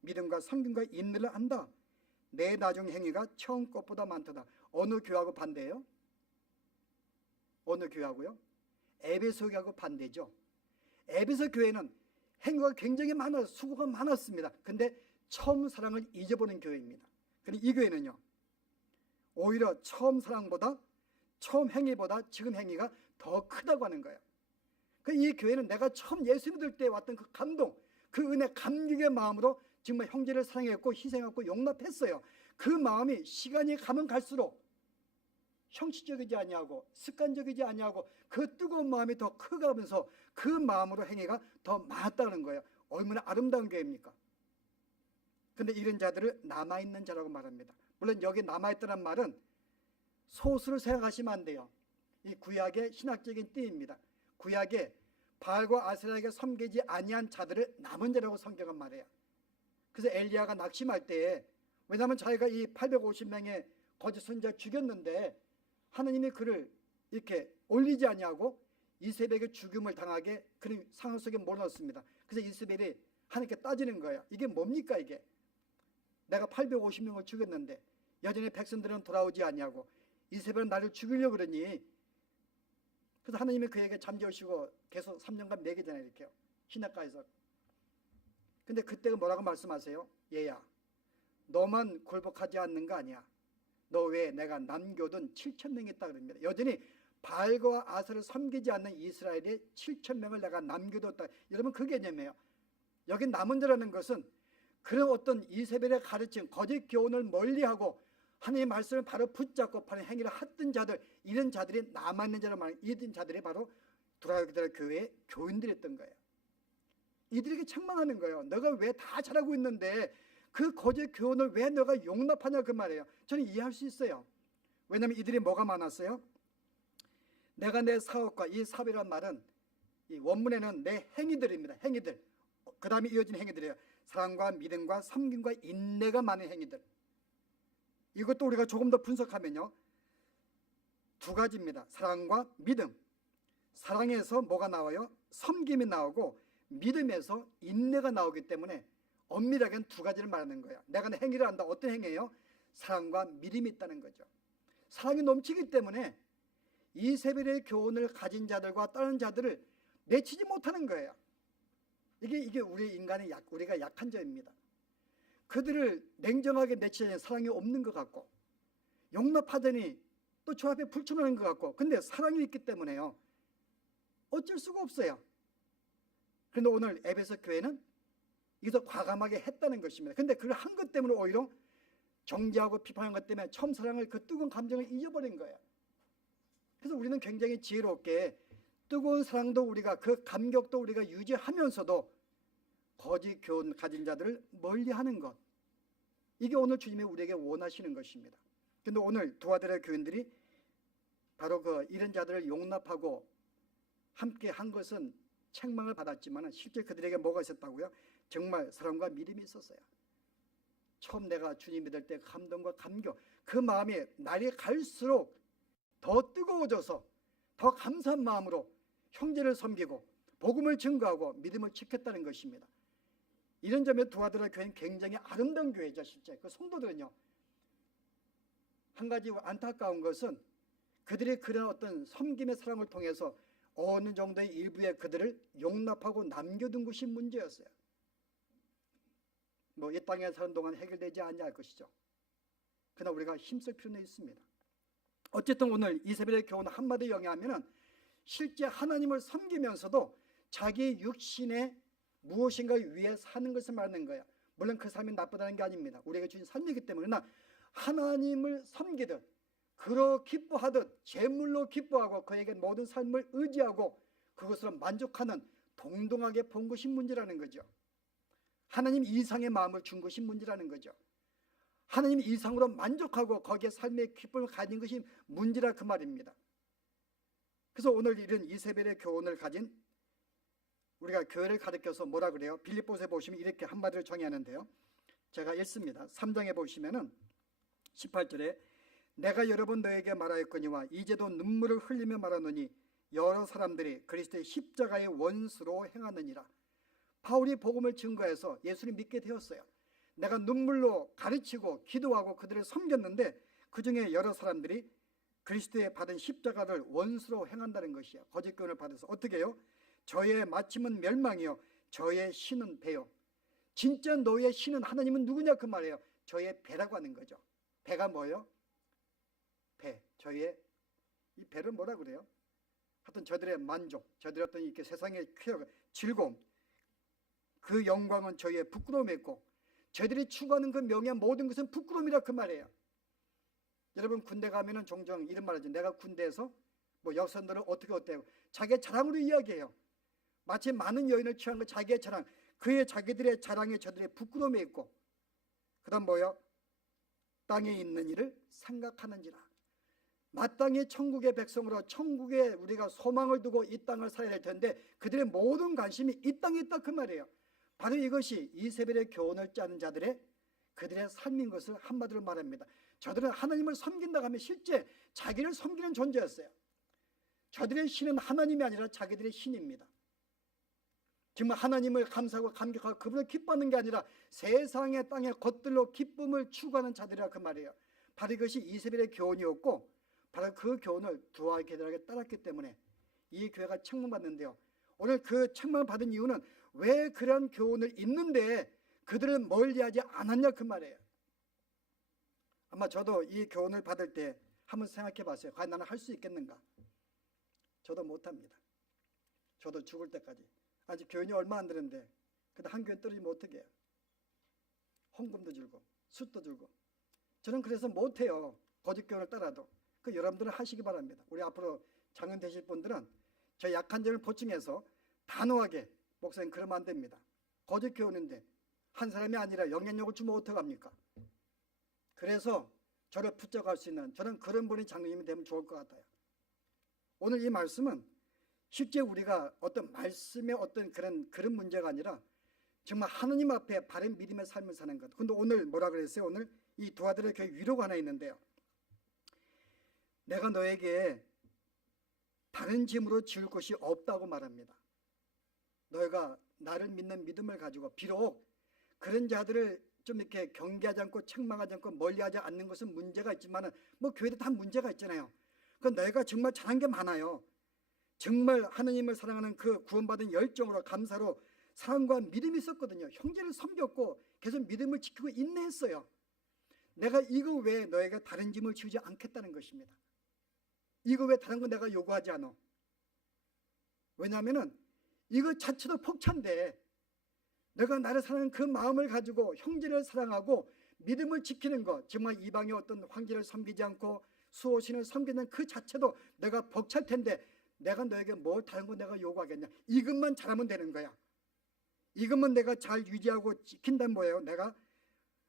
믿음과 성김과 인내를 안다. 내 나중 행위가 처음 것보다 많도다. 어느 교회하고 반대예요? 어느 교회하고요? 에베소 교회하고 반대죠. 에베소 교회는 행위가 굉장히 많아요. 수고가 많았습니다. 근데 처음 사랑을 잊어버린 교회입니다. 근데 이 교회는요, 오히려 처음 사랑보다 처음 행위보다 지금 행위가 더 크다고 하는 거예요. 이 교회는 내가 처음 예수 믿을 때 왔던 그 감동, 그 은혜, 감격의 마음으로 정말 형제를 사랑했고 희생했고 용납했어요. 그 마음이 시간이 가면 갈수록 형식적이지 아니하고 습관적이지 아니하고 그 뜨거운 마음이 더 커가면서 그 마음으로 행위가 더 많았다는 거예요. 얼마나 아름다운 교회입니까? 근데 이런 자들을 남아있는 자라고 말합니다. 물론 여기 남아있다는 말은 소수를 생각하시면 안 돼요. 이 구약의 신학적인 띠입니다. 구약에 바알과 아세라에게 섬기지 아니한 자들을 남은 자라고 성경은 말해요. 그래서 엘리야가 낙심할 때에, 왜냐하면 자기가 이 850명의 거짓 선지자를 죽였는데 하나님이 그를 이렇게 올리지 아니하고 이세벨에게 죽음을 당하게 그런 상황 속에 몰아넣습니다. 그래서 이세벨이 하나님께 따지는 거예요. 이게 뭡니까 이게? 내가 850명을 죽였는데 여전히 백성들은 돌아오지 아니하고 이세벨은 나를 죽이려고 그러니. 그래서 하나님이 그에게 잠재우시고 계속 3년간 매기잖아요. 이렇게요. 시냇가에서. 근데 그때가 뭐라고 말씀하세요? 얘야, 너만 굴복하지 않는 거 아니야. 너 외에 내가 남겨둔 7,000명이 있다 그럽니다. 여전히 바알과 아세를 섬기지 않는 이스라엘의 7,000명을 내가 남겨뒀다. 여러분 그 개념이에요. 여기 남은 자라는 것은 그런 어떤 이세벨의 가르침, 거짓 교훈을 멀리하고 하나님의 말씀을 바로 붙잡고 파는 행위를 했던 자들, 이런 자들이 남아있는 자를 말하는, 이런 자들이 바로 돌아가기들 교회의 교인들이었던 거예요. 이들에게 책망하는 거예요. 너가 왜 다 잘하고 있는데 그 거짓 교훈을 왜 너가 용납하냐 그 말이에요. 저는 이해할 수 있어요. 왜냐하면 이들이 뭐가 많았어요? 내가 내 사업과, 이 사업이란 말은 이 원문에는 내 행위들입니다. 행위들. 그 다음에 이어진 행위들이에요. 사랑과 믿음과 섬김과 인내가 많은 행위들. 이것도 우리가 조금 더 분석하면요, 두 가지입니다. 사랑과 믿음. 사랑에서 뭐가 나와요? 섬김이 나오고 믿음에서 인내가 나오기 때문에 엄밀하게는 두 가지를 말하는 거예요. 내가 행위를 한다. 어떤 행위예요? 사랑과 믿음이 있다는 거죠. 사랑이 넘치기 때문에 이세벨의 교훈을 가진 자들과 다른 자들을 내치지 못하는 거예요. 이게 우리 인간의 우리가 약한 점입니다. 그들을 냉정하게 내치자니 사랑이 없는 것 같고, 용납하더니 또 저 앞에 불충하는 것 같고, 근데 사랑이 있기 때문에요, 어쩔 수가 없어요. 그런데 오늘 에베소 교회는 이것을 과감하게 했다는 것입니다. 근데 그걸 한 것 때문에 오히려 정죄하고 비판한 것 때문에 처음 사랑을, 그 뜨거운 감정을 잊어버린 거예요. 그래서 우리는 굉장히 지혜롭게 뜨거운 사랑도 우리가, 그 감격도 우리가 유지하면서도 거짓 교훈 가진 자들을 멀리하는 것, 이게 오늘 주님이 우리에게 원하시는 것입니다. 근데 오늘 두아들의 교인들이 바로 그 이런 자들을 용납하고 함께 한 것은 책망을 받았지만 실제 그들에게 뭐가 있었다고요? 정말 사랑과 믿음이 있었어요. 처음 내가 주님 믿을 때 감동과 감격, 그 마음이 날이 갈수록 더 뜨거워져서 더 감사한 마음으로 형제를 섬기고 복음을 증거하고 믿음을 지켰다는 것입니다. 이런 점에 두아들의 교회는 굉장히 아름다운 교회죠. 실제 그 성도들은요, 한 가지 안타까운 것은 그들이 그런 어떤 섬김의 사랑을 통해서 어느 정도의 일부의 그들을 용납하고 남겨둔 것이 문제였어요. 이 땅에 사는 동안 해결되지 않냐 할 것이죠. 그러나 우리가 힘쓸 필요는 있습니다. 어쨌든 오늘 이세벨의 교훈 한마디 영위하면은 실제 하나님을 섬기면서도 자기 육신의 무엇인가 위에 사는 것을 말하는 거예요. 물론 그 삶이 나쁘다는 게 아닙니다. 우리에게 주신 삶이기 때문에. 그러나 하나님을 섬기듯 그로 기뻐하듯 제물로 기뻐하고 그에게 모든 삶을 의지하고 그것으로 만족하는 동등하게 본 것이 문제라는 거죠. 하나님 이상의 마음을 준 것이 문제라는 거죠. 하나님 이상으로 만족하고 거기에 삶의 기쁨을 가진 것이 문제라 그 말입니다. 그래서 오늘 이런 이세벨의 교훈을 가진 우리가 교회를 가르쳐서 뭐라 그래요? 빌립보서에 보시면 이렇게 한마디로 정의하는데요. 제가 읽습니다. 3장에 보시면은 18절에 내가 여러 번 너에게 말하였거니와 이제도 눈물을 흘리며 말하노니 여러 사람들이 그리스도의 십자가의 원수로 행하느니라. 바울이 복음을 증거해서 예수를 믿게 되었어요. 내가 눈물로 가르치고 기도하고 그들을 섬겼는데 그 중에 여러 사람들이 그리스도의 받은 십자가를 원수로 행한다는 것이야. 거짓 교훈을 받아서 어떻게 해요? 저의 마침은 멸망이요 저의 신은 배요. 진짜 너의 신은 하나님은 누구냐 그 말이에요. 저의 배라고 하는 거죠. 배가 뭐예요? 배. 저의 이 배를 뭐라 그래요? 하여튼 저들의 만족, 저들의 어떤 이렇게 세상의 쾌락, 즐거움, 그 영광은 저희의 부끄러움이었고 저희들이 추구하는 그 명예한 모든 것은 부끄러움이라 그 말이에요. 여러분 군대 가면은 종종 이런 말 하죠. 내가 군대에서 여선들을 어떻게 어때요? 자기의 자랑으로 이야기해요. 마치 많은 여인을 취한 거 자기의 자랑, 그의 자기들의 자랑에 저들의 부끄러움이 있고 그 다음 뭐요? 땅에 있는 일을 생각하는지라. 마땅히 천국의 백성으로 천국에 우리가 소망을 두고 이 땅을 살아야 될 텐데 그들의 모든 관심이 이 땅에 있다 그 말이에요. 바로 이것이 이세벨의 교훈을 짜는 자들의 그들의 삶인 것을 한마디로 말합니다. 저들은 하나님을 섬긴다고 하면 실제 자기를 섬기는 존재였어요. 저들의 신은 하나님이 아니라 자기들의 신입니다. 정말 하나님을 감사하고 감격하고 그분을 기뻐하는 게 아니라 세상의 땅의 것들로 기쁨을 추구하는 자들이라 그 말이에요. 바로 이것이 이세벨의 교훈이었고 바로 그 교훈을 두아 교회들에게 따랐기 때문에 이 교회가 책망받는데요. 오늘 그 책망을 받은 이유는 왜 그런 교훈을 있는데 그들을 멀리하지 않았냐 그 말이에요. 아마 저도 이 교훈을 받을 때 한번 생각해 봤어요. 과연 나는 할 수 있겠는가? 저도 못합니다. 저도 죽을 때까지. 아직 교인이 얼마 안 되는데 근데 한 교인 떨어지면 어떻게 해요? 헌금도 줄고 숫도 줄고. 저는 그래서 못해요. 거짓 교훈을 따라도. 그 여러분들은 하시기 바랍니다. 우리 앞으로 장년 되실 분들은 저 약한 점을 보충해서 단호하게 목사님 그러면 안 됩니다. 거짓 교훈인데 한 사람이 아니라 영향력을 주면 어떡합니까? 그래서 저를 붙잡을 수 있는 저는 그런 분이 장로님이 되면 좋을 것 같아요. 오늘 이 말씀은 실제 우리가 어떤 말씀의 어떤 그런 문제가 아니라 정말 하나님 앞에 바른 믿음의 삶을 사는 것. 근데 오늘 뭐라 그랬어요? 오늘 이 두 아들의 교회 위로가 하나 있는데요. 내가 너에게 다른 짐으로 지을 것이 없다고 말합니다. 너희가 나를 믿는 믿음을 가지고 비록 그런 자들을 좀 이렇게 경계하지 않고 책망하지 않고 멀리하지 않는 것은 문제가 있지만 교회도 다 문제가 있잖아요. 그 너희가 정말 잘한 게 많아요. 정말 하나님을 사랑하는 그 구원받은 열정으로 감사로 사랑과 믿음이 있었거든요. 형제를 섬겼고 계속 믿음을 지키고 인내했어요. 내가 이거 외에 너희가 다른 짐을 지우지 않겠다는 것입니다. 이거 외에 다른 거 내가 요구하지 않아. 왜냐하면 이거 자체도 폭찬데 내가 나를 사랑하는 그 마음을 가지고 형제를 사랑하고 믿음을 지키는 것, 정말 이방의 어떤 황제를 섬기지 않고 수호신을 섬기는 그 자체도 내가 벅찰 텐데 내가 너에게 뭘 다른 거 내가 요구하겠냐. 이것만 잘하면 되는 거야. 이것만 내가 잘 유지하고 지킨다면 뭐예요? 내가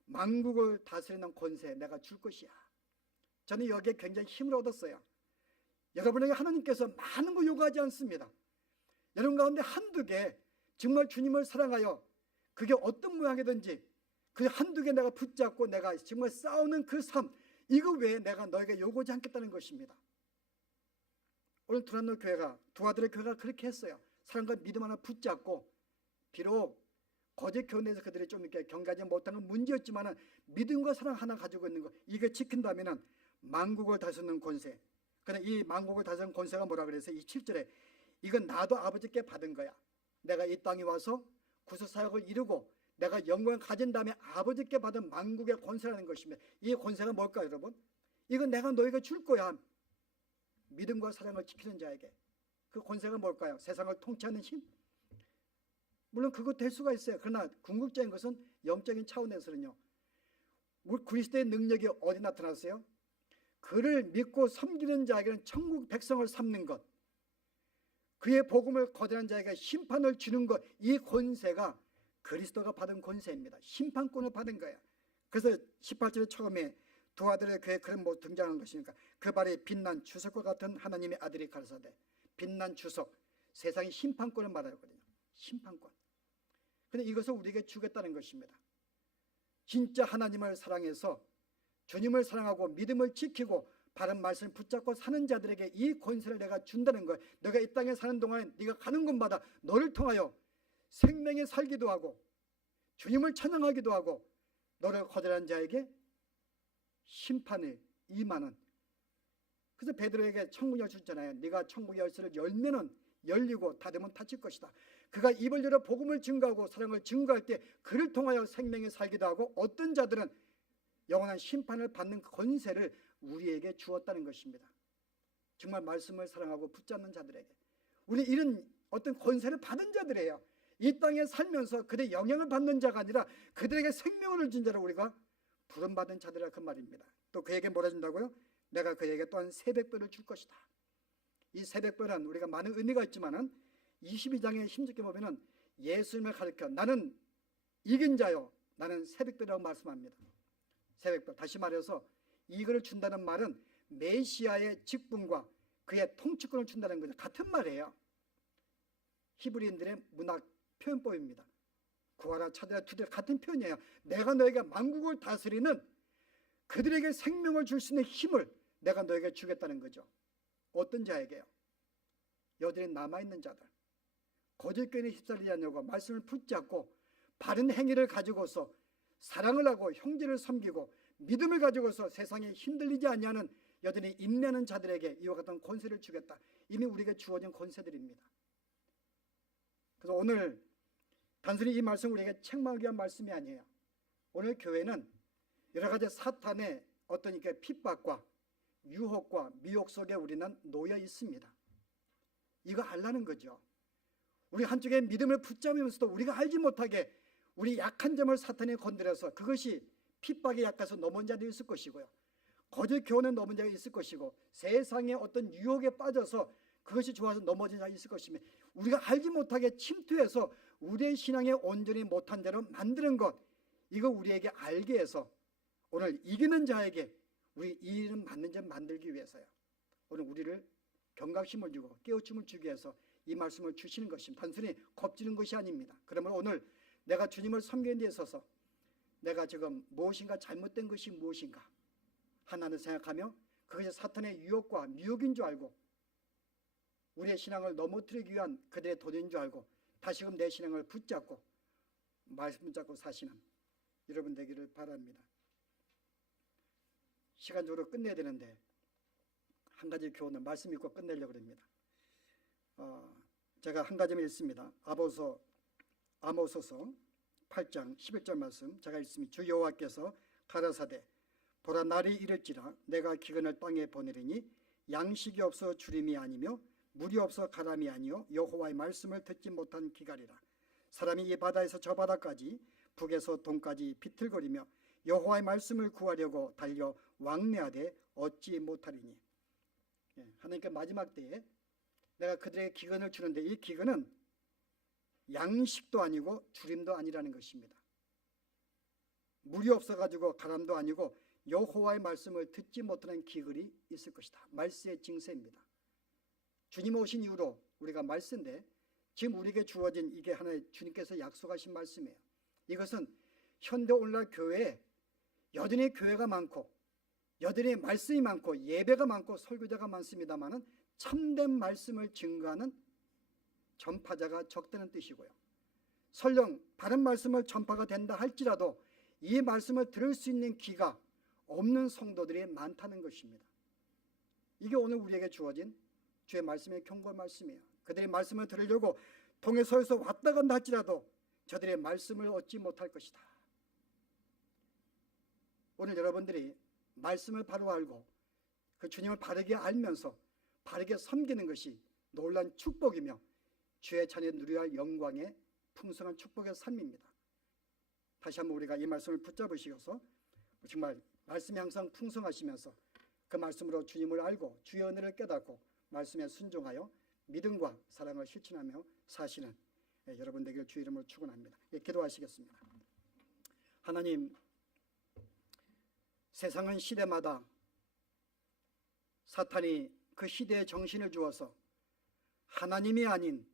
만국을 다스리는 권세 내가 줄 것이야. 저는 여기에 굉장히 힘을 얻었어요. 여러분에게 하나님께서 많은 거 요구하지 않습니다. 여러분 가운데 한두 개 정말 주님을 사랑하여 그게 어떤 모양이든지 그 한두 개 내가 붙잡고 내가 정말 싸우는 그 삶, 이거 외에 내가 너에게 요구하지 않겠다는 것입니다. 오늘 두란노 교회가, 두 아들의 교회가 그렇게 했어요. 사랑과 믿음 하나 붙잡고, 비록 거짓 교회에서 그들이 좀 이렇게 경계하지 못한 건 문제였지만 믿음과 사랑 하나 가지고 있는 거, 이게 지킨다면 만국을 다스리는 권세. 그런데 이 만국을 다스리는 권세가 뭐라 그래서 이 7절에 이건 나도 아버지께 받은 거야. 내가 이 땅에 와서 구속사역을 이루고 내가 영광을 가진 다음에 아버지께 받은 만국의 권세라는 것입니다. 이 권세가 뭘까요, 여러분? 이건 내가 너에게 줄 거야. 믿음과 사랑을 지키는 자에게. 그 권세가 뭘까요? 세상을 통치하는 힘? 물론 그거 될 수가 있어요. 그러나 궁극적인 것은 영적인 차원에서는요, 우리 그리스도의 능력이 어디 나타났어요? 그를 믿고 섬기는 자에게는 천국 백성을 삼는 것, 그의 복음을 거절한 자에게 심판을 주는 것, 이 권세가 그리스도가 받은 권세입니다. 심판권을 받은 거예요. 그래서 18절에 처음에 두 아들의 교회 그런 모습 등장한 것이니까 그 발이 빛난 주석과 같은 하나님의 아들이 가라사대. 빛난 주석, 세상의 심판권을 말하거든요. 심판권. 그런데 이것을 우리에게 주겠다는 것입니다. 진짜 하나님을 사랑해서 주님을 사랑하고 믿음을 지키고 바른 말씀을 붙잡고 사는 자들에게 이 권세를 내가 준다는 거예요. 너가 이 땅에 사는 동안에 네가 가는 곳마다 너를 통하여 생명에 살기도 하고 주님을 찬양하기도 하고 너를 거절한 자에게 심판을 임하는. 그래서 베드로에게 천국 열쇠 줬잖아요. 네가 천국 열쇠를 열면은 열리고 닫으면 닫힐 것이다. 그가 입을 열어 복음을 증거하고 사랑을 증거할 때 그를 통하여 생명에 살기도 하고 어떤 자들은 영원한 심판을 받는 권세를 우리에게 주었다는 것입니다. 정말 말씀을 사랑하고 붙잡는 자들에게. 우리 이런 어떤 권세를 받은 자들이에요. 이 땅에 살면서 그들의 영향을 받는 자가 아니라 그들에게 생명을 준 자를 우리가 부름받은 자들이라 그 말입니다. 또 그에게 뭐라 준다고요? 내가 그에게 또한 새벽별을 줄 것이다. 이 새벽별은 우리가 많은 의미가 있지만은 22장에 힘좋게 보면은 예수님을 가리켜 나는 이긴 자요, 나는 새벽별이라고 말씀합니다. 새벽별. 다시 말해서 이거를 준다는 말은 메시아의 직분과 그의 통치권을 준다는 거죠. 같은 말이에요. 히브리인들의 문학 표현법입니다. 구하라 찾으라 두드려 같은 표현이에요. 내가 너에게 만국을 다스리는 그들에게 생명을 줄 수 있는 힘을 내가 너에게 주겠다는 거죠. 어떤 자에게요? 여전히 남아있는 자들, 거짓 교인에 휩쓸리지 않냐고 말씀을 붙잡고 바른 행위를 가지고서 사랑을 하고 형제를 섬기고 믿음을 가지고서 세상에 흔들리지 않냐는 여전히 인내하는 자들에게 이와 같은 권세를 주겠다. 이미 우리에게 주어진 권세들입니다. 그래서 오늘 단순히 이 말씀 우리에게 책망하기 위한 말씀이 아니에요. 오늘 교회는 여러 가지 사탄의 어떤 이렇게 핍박과 유혹과 미혹 속에 우리는 놓여 있습니다. 이거 알라는 거죠. 우리 한쪽에 믿음을 붙잡으면서도 우리가 알지 못하게 우리 약한 점을 사탄이 건드려서 그것이 핍박에 약해서 넘어온 자도 있을 것이고요. 거짓 교훈에 넘어온 자가 있을 것이고 세상의 어떤 유혹에 빠져서 그것이 좋아서 넘어진 자가 있을 것입니다. 우리가 알지 못하게 침투해서 우리의 신앙에 온전히 못한 대로 만드는 것, 이거 우리에게 알게 해서 오늘 이기는 자에게 우리 이 일은 맞는 점 만들기 위해서요. 오늘 우리를 경각심을 주고 깨우침을 주기 위해서 이 말씀을 주시는 것입니다. 단순히 겁지는 것이 아닙니다. 그러면 오늘 내가 주님을 섬기는 데 있어서 내가 지금 무엇인가 잘못된 것이 무엇인가 하나는 생각하며 그것이 사탄의 유혹과 미혹인 줄 알고 우리의 신앙을 넘어뜨리기 위한 그들의 도전인 줄 알고 다시금 내 신앙을 붙잡고 말씀 붙잡고 사시는 여러분 되기를 바랍니다. 시간적으로 끝내야 되는데 한 가지 교훈을 말씀 읽고 끝내려고 합니다. 제가 한 가지만 읽습니다. 아모스서 8장 11절 말씀 제가 읽습니다. 주 여호와께서 가라사대 보라 날이 이를지라 내가 기근을 땅에 보내리니 양식이 없어 주림이 아니며 물이 없어 가람이 아니요 여호와의 말씀을 듣지 못한 기갈이라. 사람이 이 바다에서 저 바다까지 북에서 동까지 비틀거리며 여호와의 말씀을 구하려고 달려 왕래하되 얻지 못하리니. 하나님께 마지막 때에 내가 그들에게 기근을 주는데 이 기근은 양식도 아니고 주림도 아니라는 것입니다. 물이 없어가지고 가람도 아니고 여호와의 말씀을 듣지 못하는 기글이 있을 것이다. 말세의 징세입니다. 주님 오신 이후로 우리가 말세인데 지금 우리에게 주어진 이게 하나의 주님께서 약속하신 말씀이에요. 이것은 현대 오늘날 교회에 여전히 교회가 많고 여전히 말씀이 많고 예배가 많고 설교자가 많습니다마는 참된 말씀을 증거하는 전파자가 적다는 뜻이고요. 설령 바른 말씀을 전파가 된다 할지라도 이 말씀을 들을 수 있는 귀가 없는 성도들이 많다는 것입니다. 이게 오늘 우리에게 주어진 주의 말씀의 경고 말씀이에요. 그들의 말씀을 들으려고 동해서에서 왔다 간다 할지라도 저들의 말씀을 얻지 못할 것이다. 오늘 여러분들이 말씀을 바로 알고 그 주님을 바르게 알면서 바르게 섬기는 것이 놀라운 축복이며 주의 자녀 누려야 할 영광의 풍성한 축복의 삶입니다. 다시 한번 우리가 이 말씀을 붙잡으시어서 정말 말씀이 항상 풍성하시면서 그 말씀으로 주님을 알고 주의 은혜를 깨닫고 말씀에 순종하여 믿음과 사랑을 실천하며 사시는 여러분 되기를 주의 이름으로 축원합니다. 기도하시겠습니다. 하나님, 세상은 시대마다 사탄이 그 시대에 정신을 주어서 하나님이 아닌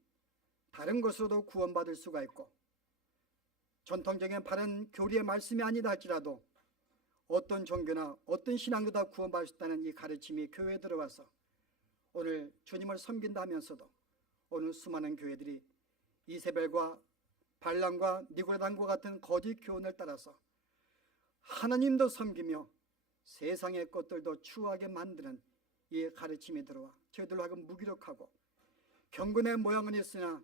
다른 것으로도 구원받을 수가 있고 전통적인 바른 교리의 말씀이 아니다 할지라도 어떤 종교나 어떤 신앙도 다 구원받을 수 있다는 이 가르침이 교회에 들어와서 오늘 주님을 섬긴다 하면서도 오늘 수많은 교회들이 이세벨과 발람과 니고라당과 같은 거짓 교훈을 따라서 하나님도 섬기며 세상의 것들도 추하게 만드는 이 가르침이 들어와 저희들로 하여금 무기력하고 경건의 모양은 있으나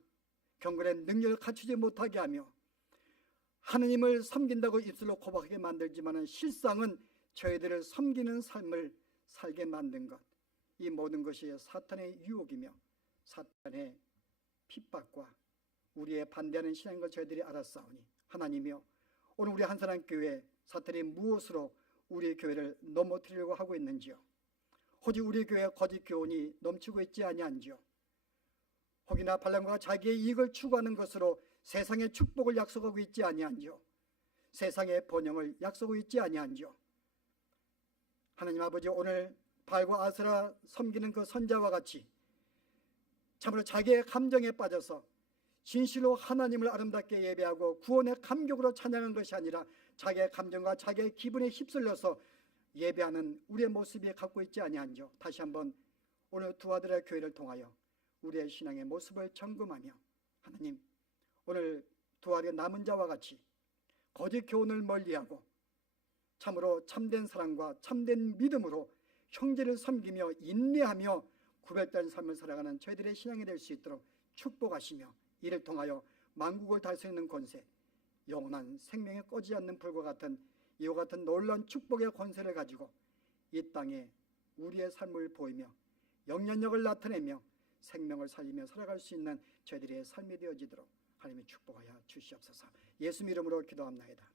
경건의 능력을 갖추지 못하게 하며 하나님을 섬긴다고 입술로 고백하게 만들지만 실상은 저희들을 섬기는 삶을 살게 만든 것, 이 모든 것이 사탄의 유혹이며 사탄의 핍박과 우리의 반대하는 신앙인 걸 저희들이 알았사오니 하나님이여, 오늘 우리 한사랑교회 사탄이 무엇으로 우리 교회를 넘어뜨리려고 하고 있는지요? 혹이 우리 교회 거짓 교훈이 넘치고 있지 아니한지요? 혹이나 발람과 자기의 이익을 추구하는 것으로 세상의 축복을 약속하고 있지 아니한지요? 세상의 번영을 약속하고 있지 아니한지요? 하나님 아버지, 오늘 발과 아스라 섬기는 그 선자와 같이 참으로 자기의 감정에 빠져서 진실로 하나님을 아름답게 예배하고 구원의 감격으로 찬양한 것이 아니라 자기의 감정과 자기의 기분에 휩쓸려서 예배하는 우리의 모습이 갖고 있지 아니한지요? 다시 한번 오늘 두 아들의 교회를 통하여 우리의 신앙의 모습을 점검하며 하나님, 오늘 두 아들의 남은 자와 같이 거짓 교훈을 멀리하고 참으로 참된 사랑과 참된 믿음으로 형제를 섬기며 인내하며 구별된 삶을 살아가는 저희들의 신앙이 될 수 있도록 축복하시며 이를 통하여 만국을 다스리는 권세, 영원한 생명에 꺼지지 않는 불과 같은 이와 같은 놀라운 축복의 권세를 가지고 이 땅에 우리의 삶을 보이며 영향력을 나타내며 생명을 살리며 살아갈 수 있는 저희들의 삶이 되어지도록 하나님이 축복하여 주시옵소서. 예수 이름으로 기도합나이다.